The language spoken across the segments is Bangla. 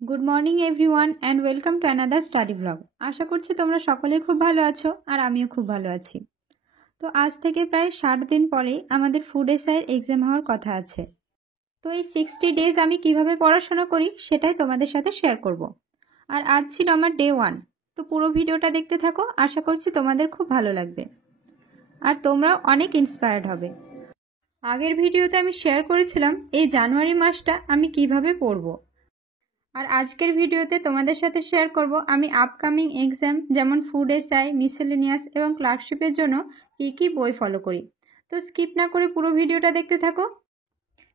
Good morning everyone and welcome to another study blog. আশা করছি তোমরা সকলেই খুব ভালো আছো আর আমিও খুব ভালো আছি। তো আজ থেকে প্রায় 60 দিন পরেই আমাদের ফুড এসআইয়ের এক্সাম হওয়ার কথা আছে। তো এই 60 ডেজ আমি কিভাবে পড়াশোনা করি সেটাই তোমাদের সাথে শেয়ার করব। আর আজ ছিল আমার ডে 1। তো পুরো ভিডিওটা দেখতে থাকো, আশা করছি তোমাদের খুব ভালো লাগবে আর তোমরাও অনেক ইন্সপায়ার্ড হবে। আগের ভিডিওতে আমি শেয়ার করেছিলাম এই জানুয়ারি মাসটা আমি কিভাবে পড়বো, আর আজকের ভিডিওতে তোমাদের সাথে শেয়ার করব আমি আপকামিং এক্সাম যেমন ফুড এসআই, মিসেলেনিয়াস এবং ক্লার্কশিপের জন্য কী বই ফলো করি। তো স্কিপ না করে পুরো ভিডিওটা দেখতে থাকো।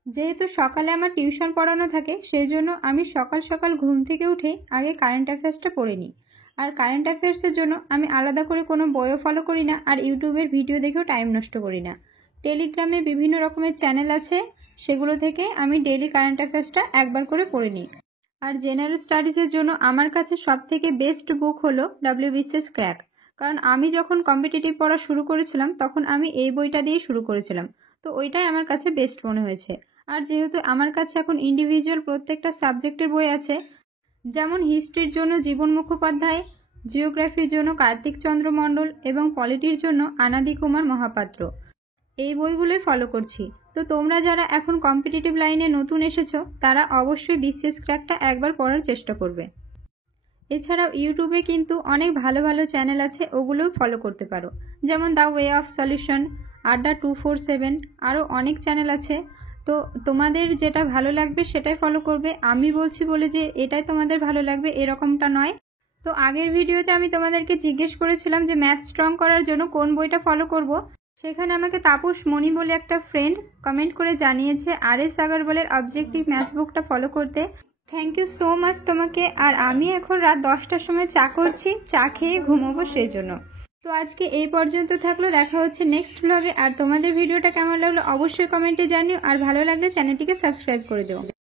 যেহেতু সকালে আমার টিউশন পড়ানো থাকে, সেই জন্য আমি সকাল সকাল ঘুম থেকে উঠেই আগে কারেন্ট অ্যাফেয়ার্সটা পড়ে নিই। আর কারেন্ট অ্যাফেয়ার্সের জন্য আমি আলাদা করে কোনো বইও ফলো করি না, আর ইউটিউবের ভিডিও দেখেও টাইম নষ্ট করি না। টেলিগ্রামে বিভিন্ন রকমের চ্যানেল আছে, সেগুলো থেকে আমি ডেইলি কারেন্ট অ্যাফেয়ার্সটা একবার করে পড়ে নিই। আর জেনারেল স্টাডিজের জন্য আমার কাছে সবথেকে বেস্ট বুক হলো WBCS ক্র্যাক। কারণ আমি যখন কম্পিটিটিভ পড়া শুরু করেছিলাম তখন আমি এই বইটা দিয়ে শুরু করেছিলাম, তো ওইটাই আমার কাছে বেস্ট মনে হয়েছে। আর যেহেতু আমার কাছে এখন ইন্ডিভিজুয়াল প্রত্যেকটা সাবজেক্টের বই আছে, যেমন হিস্ট্রির জন্য জীবন মুখোপাধ্যায়, জিওগ্রাফির জন্য কার্তিক চন্দ্র মণ্ডল এবং পলিটির জন্য আনাদি কুমার মহাপাত্র, এই বইগুলোই ফলো করছি। তো তোমরা যারা এখন কম্পিটিটিভ লাইনে নতুন এসেছো তারা অবশ্যই বিসিএস ক্র্যাকটা একবার পড়ার চেষ্টা করবে। এছাড়াও ইউটিউবে কিন্তু অনেক ভালো ভালো চ্যানেল আছে, ওগুলোও ফলো করতে পারো, যেমন দ্য ওয়ে অফ সলিউশন, আড্ডা 247, আরও অনেক চ্যানেল আছে। তো তোমাদের যেটা ভালো লাগবে সেটাই ফলো করবে। আমি বলছি বলে যে এটাই তোমাদের ভালো লাগবে এরকমটা নয়। তো আগের ভিডিওতে আমি তোমাদেরকে জিজ্ঞেস করেছিলাম যে ম্যাথ স্ট্রং করার জন্য কোন বইটা ফলো করব। সেখানে আমাকে তাপস মণি বলে একটা ফ্রেন্ড কমেন্ট করে জানিয়েছে RS আগরওয়ালের অবজেক্টিভ ম্যাথ বুকটা ফলো করতে। থ্যাংক ইউ সো মাচ তোমাকে। আর আমি এখন রাত 10টার সময় চা করছি, চা খেয়ে ঘুমোবো সেই জন্য। তো আজকে এই পর্যন্ত থাকলো, দেখা হচ্ছে নেক্সট ব্লগে। আর তোমাদের ভিডিওটা কেমন লাগলো অবশ্যই কমেন্টে জানিও, আর ভালো লাগলে চ্যানেলটিকে সাবস্ক্রাইব করে দিও।